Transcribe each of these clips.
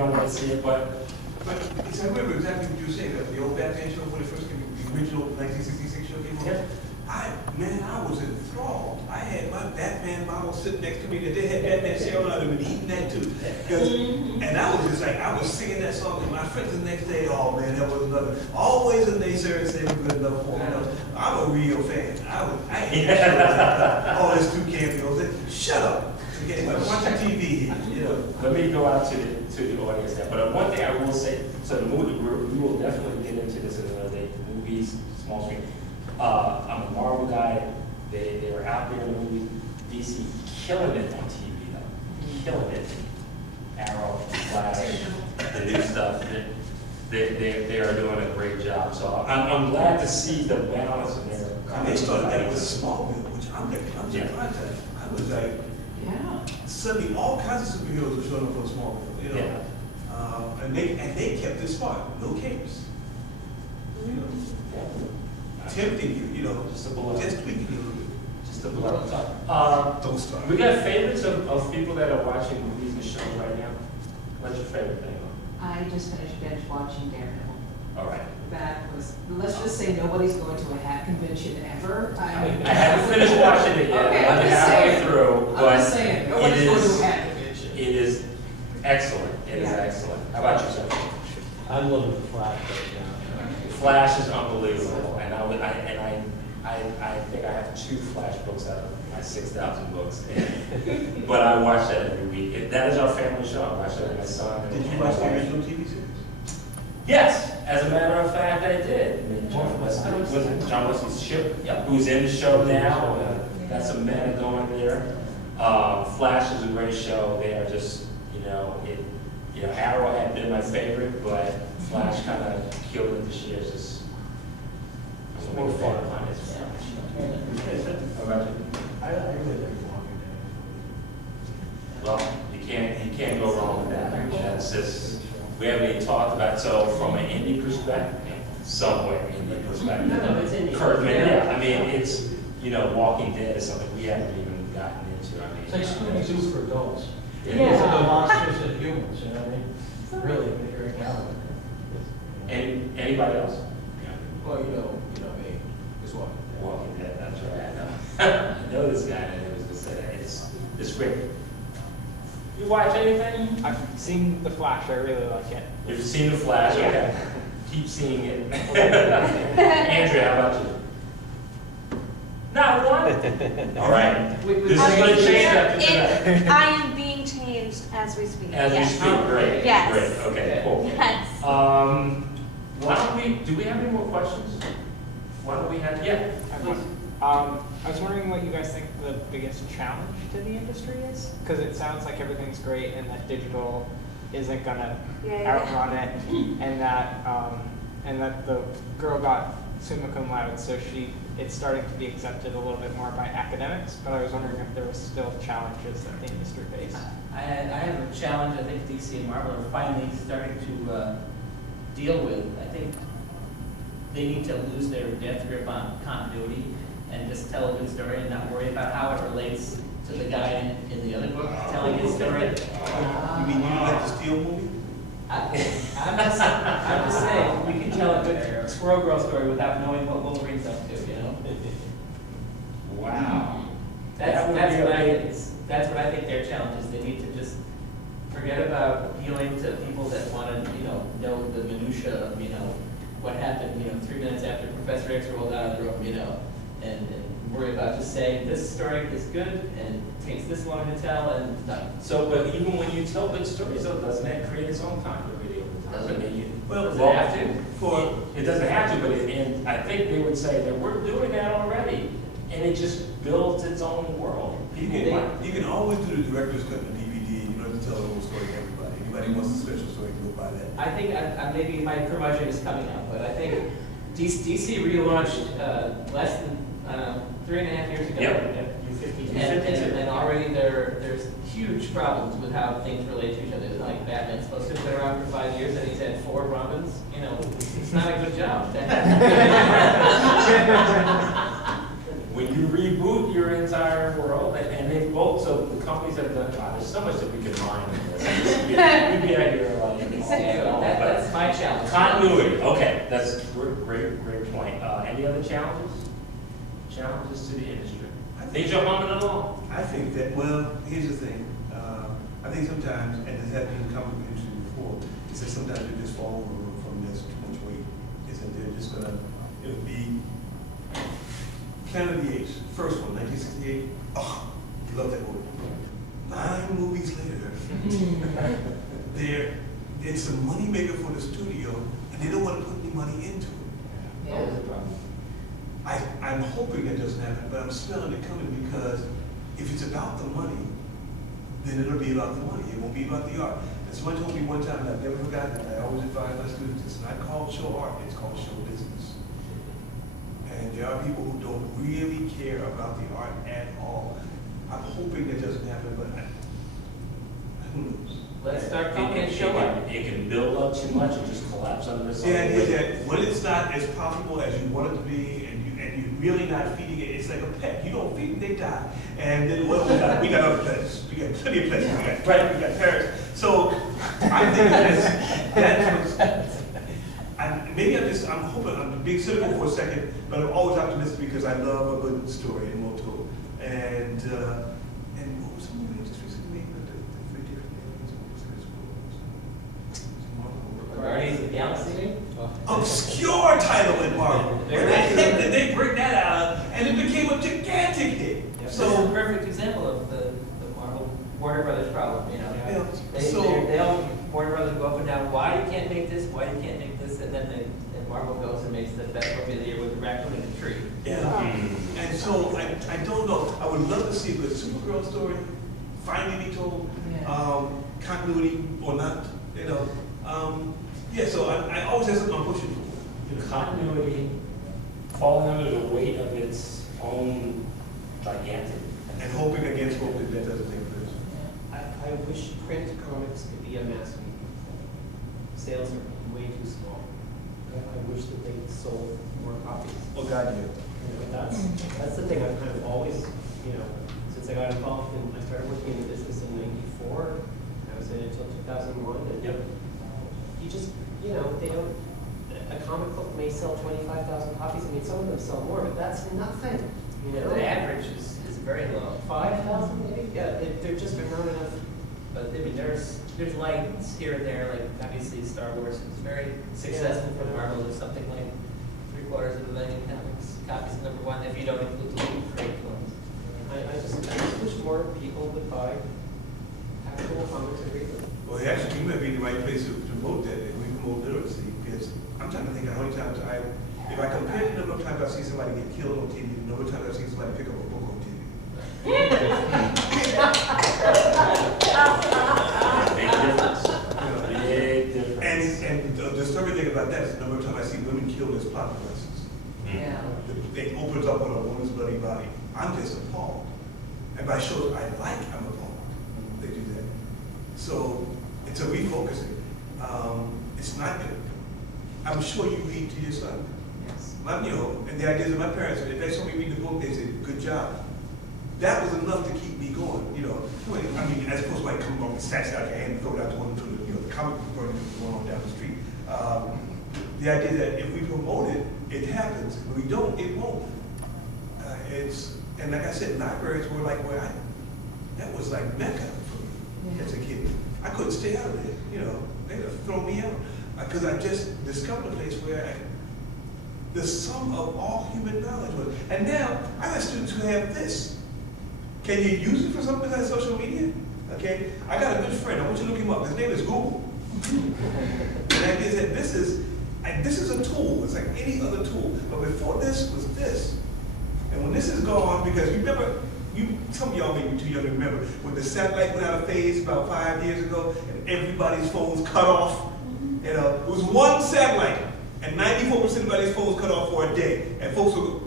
don't want to see it, but I remember exactly what you were saying, that the old Batman show, when it first came, the original 1966 show came on. Yeah. I was enthralled. I had my Batman bottle sitting next to me, that they had Batman cereal, I'd have been eating that too. And I was just like, I was singing that song, and my friends the next day, oh man, that was another, always a naysayer and say we're good enough for me. I'm a real fan. I hate that show. Oh, it's too campy. I was like, shut up. Okay, watch your TV here. You know. let me go out to the audience now. But one thing I will say, so the movie, we will definitely get into this at another day. Movies, small screen. I'm a Marvel guy. They were out there in the movie. DC killing it on TV though. Killing it. Arrow, Flash, the new stuff. They are doing a great job. So I'm glad to see the balance in there. And they started that with Smallville, which I'm surprised at. I was like, Yeah. suddenly all kinds of superheroes are showing up on Smallville, you know. Yeah. And they kept it smart, no capes. You know, tempting you, you know, Just a bullet. just tweaking you a little bit. Just a blood. Don't start. We got favorites of people that are watching movies and shows right now. What's your favorite thing? I just finished binge watching Daredevil. All right. That was, let's just say nobody's going to a hat convention ever. I haven't finished watching it yet. Okay, I'm I'm just halfway saying. through, I'm but just saying, it nobody's going to is a hat convention. it is excellent. It is Yeah. excellent. How about you, sir? I'm living the Flash right now. Flash is unbelievable, and I think I have 2 Flash books out of my 6,000 books. But I watch that every week. That is our family show. I watch that with my son. Did you watch the original TV series? Yes, as a matter of fact, I did. I mean, John Wesley's ship, who's in the show now. Got some men going there. Flash is a great show. They are just, Arrow had been my favorite, but Flash kind of killed it this year. It's just more fun on it. How about you? I really like Walking Dead. Well, you can't go wrong with that. That's just, we haven't even talked about, so from an indie perspective, somewhere indie perspective. No, it's indie. Kurtman, yeah, I mean, it's, Walking Dead is something we haven't even gotten into. I mean, It's like Scooby-Doo for adults. Yeah. Those are the monsters and humans, you know what I mean? Really, Eric Allen. Anybody else? Well, you know me, just Walking Dead. Walking Dead, that's right, I know. I know this guy, and it was just, it's great. You watch anything? I've seen The Flash, I really like it. You've seen The Flash, Yeah. okay. Keep seeing it. Andrea, how about you? Not one? All right. This is going to change after tonight. I am being changed as we speak. As we yes. speak, great. Yes. Great, okay, cool. Yes. Why don't do we have any more questions? Why don't we have, yeah. I have one. I was wondering what you guys think the biggest challenge to the industry is? Because it sounds like everything's great and that digital isn't gonna outrun it, and that the girl got summa cum laude, so it's starting to be accepted a little bit more by academics. But I was wondering if there was still challenges that the industry faced. I have a challenge I think DC and Marvel are finally starting to deal with. I think they need to lose their death grip on continuity and just tell a good story and not worry about how it relates to the guy in the other book telling his story. You mean you like the Steel movie? I'm just saying, we can tell a good Squirrel Girl story without knowing what Wolverine's up to, you know? Wow. That's what I think their challenge is. They need to just forget about appealing to people that want to, know the minutia of, what happened, 3 minutes after Professor X rolled out of the room, and worry about just saying this story is good and takes this long to tell and done. So, but even when you tell good stories, though, doesn't that create its own continuity over time? Doesn't I mean, Does it have to? It doesn't have to, but and I think they would say that we're doing that already, and it just builds its own world. You can always do the director's cut in DVD, and you don't have to tell the whole story to everybody. Anybody wants a special story can go buy that. I think maybe my curmudgeon is coming out, but I think DC relaunched less than 3.5 years ago. Yep. And already there's huge problems with how things relate to each other. Like Batman's supposed to have been around for 5 years and he's had 4 Robins. It's not a good job. When you reboot your entire world, and they've both, so the companies that have done, there's so much that we could mine in this. We'd be out here like, Continuity, okay, that's a great point. Any other challenges? Challenges to the industry? Things are humming along. I think that, well, here's the thing. I think sometimes, and this has been covered before, is that sometimes they just fall over from this too much weight. Is that they're just gonna, it'll be Planet of the Apes, first one, 1968. Oh, love that movie. 9 movies later, it's a money maker for the studio, and they don't want to put any money into it. Yeah. I'm hoping that doesn't happen, but I'm smelling it coming because if it's about the money, then it'll be about the money. It won't be about the art. And someone told me one time, and I've never forgotten it, I always advise my students, it's not called show art, it's called show business. And there are people who don't really care about the art at all. I'm hoping that doesn't happen, but who knows? Let's start calling it show art. It can build up too much and just collapse under something. Yeah, is that when it's not as profitable as you want it to be, and you're really not feeding it, it's like a pet. You don't feed them, they die. And then what we got other pets. We got plenty of pets. We got parrots. So I think I'm hoping, I'm being cynical for a second, but I'm always optimistic because I love a good story and more told. And what was the movie I just recently made? Guardians of the Galaxy? Obscure title in Marvel. Where the heck did they bring that out? And it became a gigantic hit. So it's a perfect example of the Marvel Warner Brothers problem, you know? Yeah. They all, Warner Brothers go up and down, why you can't make this, why you can't make this, and then Marvel goes and makes the best movie of the year with the raccoon in the tree. Yeah. And so I don't know. I would love to see a good Supergirl story finally be told. Yeah. Continuity or not, you know. Yeah, so I always have something I'm pushing for. The continuity falling under the weight of its own gigantic. And hoping against hope that that doesn't take place. I wish print comics could be a mass medium. Sales are way too small. I wish that they sold more copies. Oh, God, yeah. You know, that's the thing I've kind of always, you know, since I got involved in, I started working in the business in '94. I was in it until 2001. And Yep. you just, you know, they don't, a comic book may sell 25,000 copies. I mean, some of them sell more, but that's nothing. You know, The average is very low. 5,000 maybe? Yeah, there just are not enough. But I mean, there's lights here and there, like obviously Star Wars is very successful for Marvel. There's something like 3/4 of a million copies of #1 if you don't include the Loot Crate ones. I just wish more people would buy actual comics and read them. Well, actually, you might be in the right place to promote that if we promote literacy. Because I'm trying to think of how many times if I compare the number of times I see somebody get killed on TV, the number of times I see somebody pick up a book on TV. Big difference. Big difference. And the disturbing thing about that is the number of times I see women killed as plot devices. Yeah. They opens up on a woman's bloody body. I'm just appalled. And by shows I like, I'm appalled. They do that. So it's a refocusing. It's not good. I'm sure you read to your son. Yes. You know, and the idea is that my parents, if they saw me read the book, they said, good job. That was enough to keep me going, you know. I mean, as opposed to like come up and snatch out your hand and throw it out the window to the, you know, the comic book burning going on down the street. The idea that if we promote it, it happens. If we don't, it won't. And like I said, libraries were like where that was like Mecca for me as a kid. I couldn't stay out of there, you know. They'd have thrown me out. Because I just discovered a place where the sum of all human knowledge was. And now, I have students who have this. Can you use it for something besides social media? Okay? I got a good friend. I want you to look him up. His name is Google. And the idea is that this is a tool. It's like any other tool. But before this was this. And when this is gone, because remember, some of y'all may be too young to remember, when the satellite went out of phase about 5 years ago, and everybody's phones cut off. You know, it was one satellite, and 94% of everybody's phones cut off for a day. And folks were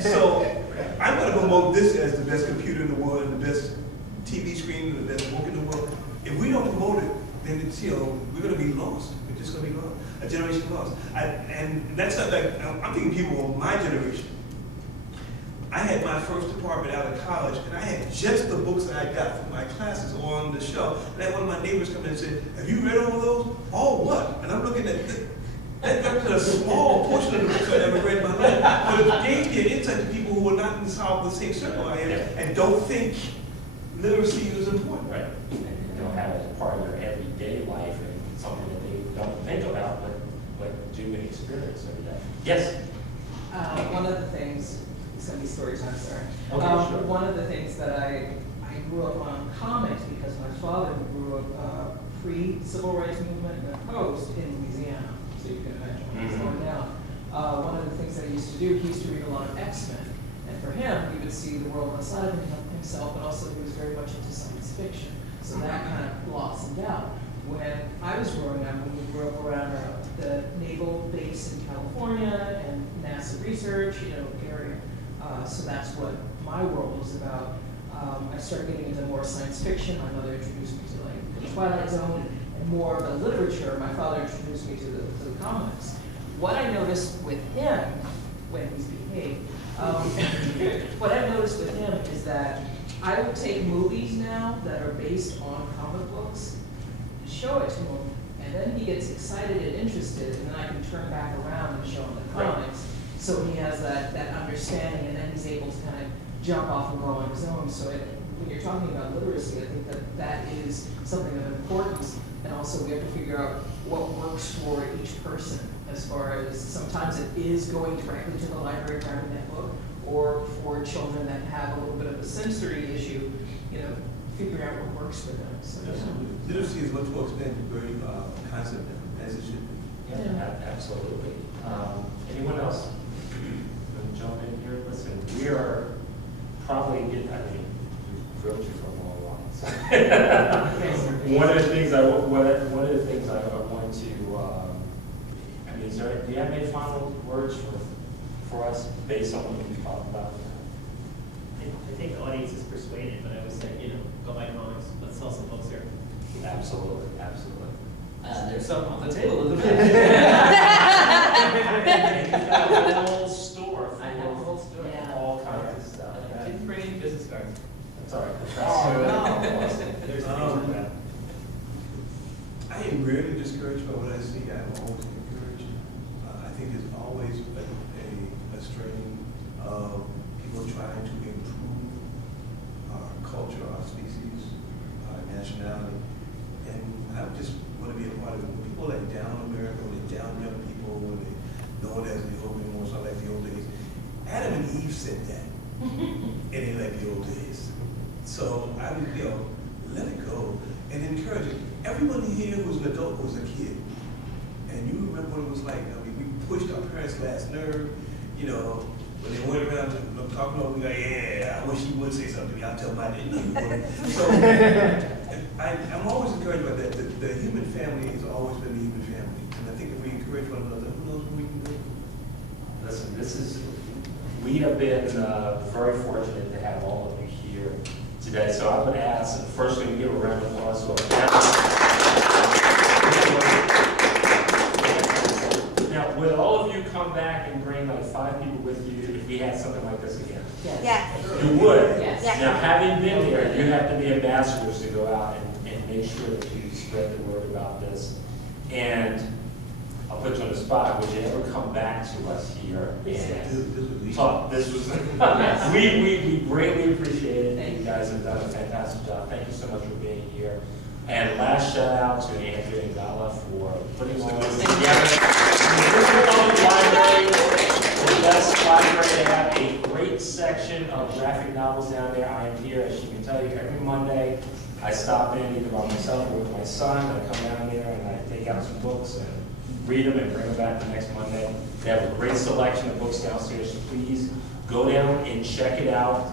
so I'm going to promote this as the best computer in the world, and the best TV screen, and the best book in the world. If we don't promote it, then it's, you know, we're going to be lost. We're just going to be lost. A generation lost. And that's not like, I'm thinking people of my generation. I had my first department out of college, and I had just the books that I got from my classes on the shelf. tell, let one of my neighbors come in and say, have you read all those? All what? And I'm looking at that's a small portion of the books I've ever read in my life. But it gave me an insight to people who are not in the same circle I am and don't think literacy is important. Right. And you don't have it as part of their everyday life and something that they don't think about, but do and experience every day. Yes? One of the things, it's gonna be story time, sorry. Okay, sure. One of the things that I grew up on comics because my father grew up pre-civil rights movement and post in Louisiana, so you can imagine what he's going down. One of the things that he used to do, he used to read a lot of X-Men, and for him, he would see the world outside of himself, but also he was very much into science fiction, so that kind of blossomed out. When I was growing up, when we grew up around the naval base in California and NASA research, area, so that's what my world was about. I started getting into more science fiction. My mother introduced me to like the Twilight Zone and more of the literature. My father introduced me to the comics. What I noticed with him, when he's behaved, what I've noticed with him is that I would take movies now that are based on comic books, show it to him, and then he gets excited and interested, and then I can turn back around and show him the comics. So he has that understanding, and then he's able to kind of jump off and go on his own. So when you're talking about literacy, I think that is something of importance. And also we have to figure out what works for each person, as far as sometimes it is going directly to the library, grabbing that book, or for children that have a little bit of a sensory issue, figuring out what works for them. So, Literacy is much more extended, very concept as it should be. Yeah, absolutely. Anyone else? Want to jump in here? Listen, we are probably getting, we've drilled you for a long while. So. One of the things I want to, do you have any final words for us based on what we've talked about? I think the audience is persuaded, but I would say, go buy comics. Let's sell some books here. Absolutely, absolutely. There's something on the table in the And you've got a whole store I have a whole store. of all kinds of stuff. I didn't bring any business cards. That's all right. There's I am rarely discouraged by what I see. I'm always encouraged. I think there's always a strain of people trying to improve our culture, our species, our nationality. And I just want to be a part of it. When people like down America, when they down young people, when they know it as the old anymore, it's not like the old days. Adam and Eve said that. And they like the old days. So I would, let it go and encourage it. Everyone here who's an adult was a kid. And you remember what it was like. We pushed our parents' last nerve, when they went around talking about, we go, yeah, I wish you would say something to me. I'll tell my dad, no, you wouldn't. So I'm always encouraged by that. The human family has always been the human family. And I think if we encourage one another, who knows what we can do. Listen, we have been very fortunate to have all of you here today. So I would ask, first we give a round of applause to our Now, would all of you come back and bring like 5 people with you if we had something like this again? Yes. You would? Yes. Yes. Now, having been there, you have to be ambassadors to go out and make sure that you spread the word about this. And I'll put you on the spot. Would you ever come back to us here and talk? This was, we greatly appreciate it. You guys have done a fantastic job. Thank you so much for being here. And last shout out to Andrea and Gala for putting all this together. Windsor Public Library, the best library. They have a great section of graphic novels down there. I am here, as you can tell you, every Monday. I stop in either by myself or with my son. I come down there and I take out some books and read them and bring them back the next Monday. They have a great selection of books downstairs. So please go down and check it out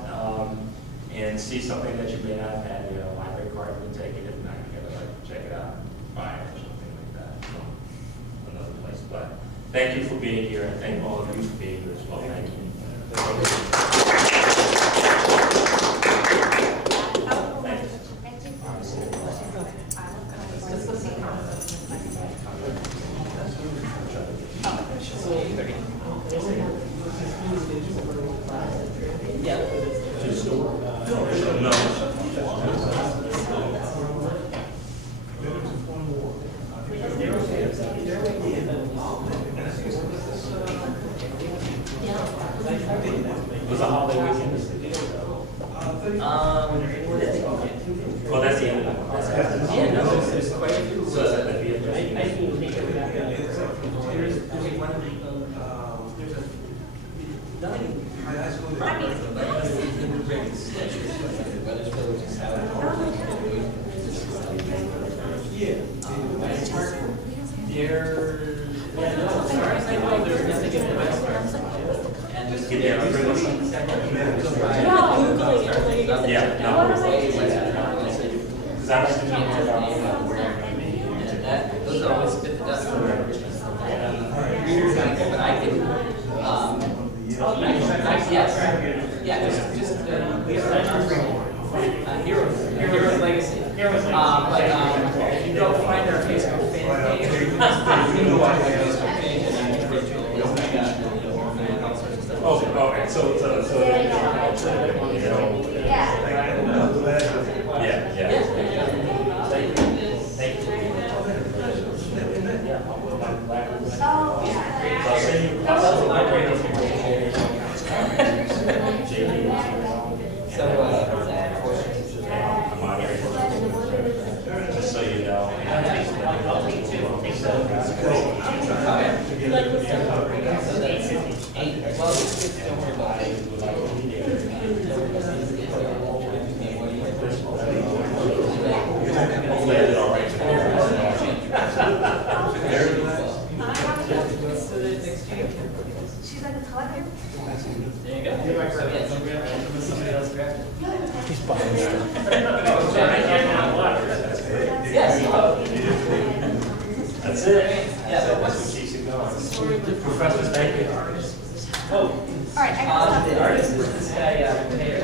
and see something that you may not have had. A library card would take it. If not, you gotta check it out, buy it or something like that from another place. But thank you for being here, and thank all of you for being here as well. Thank you. let's go see No. Well, that's the end of it. Yeah, no, there's quite a few. So is that the I can think of that. There's one of the, there's a, nothing. High school. Yeah. Yeah, no, as far as I know, there's nothing in the West. And just Get down. Yeah, no. Because I was thinking about where I'm going to be. and that, those are always bit the dust. But I can, yes, yeah, just, Heroes Legacy. But, if you go find our Facebook fan page, you go on our Facebook page, and I can put you a list, I got, all sorts of stuff. Okay, okay, so, yeah. Thank you. So I'll send you, So, I'm on here. Just so you know. I'll take two. I'll take so that's 8, well, don't worry about it. Hopefully I did all right. She's like a collector. There you go. So, yes, somebody else grabbed it. He's buying Yes. That's it. Yeah, but That's what keeps it going. Professors, thank you. Oh, All right, I got the artist is this guy, Prentice.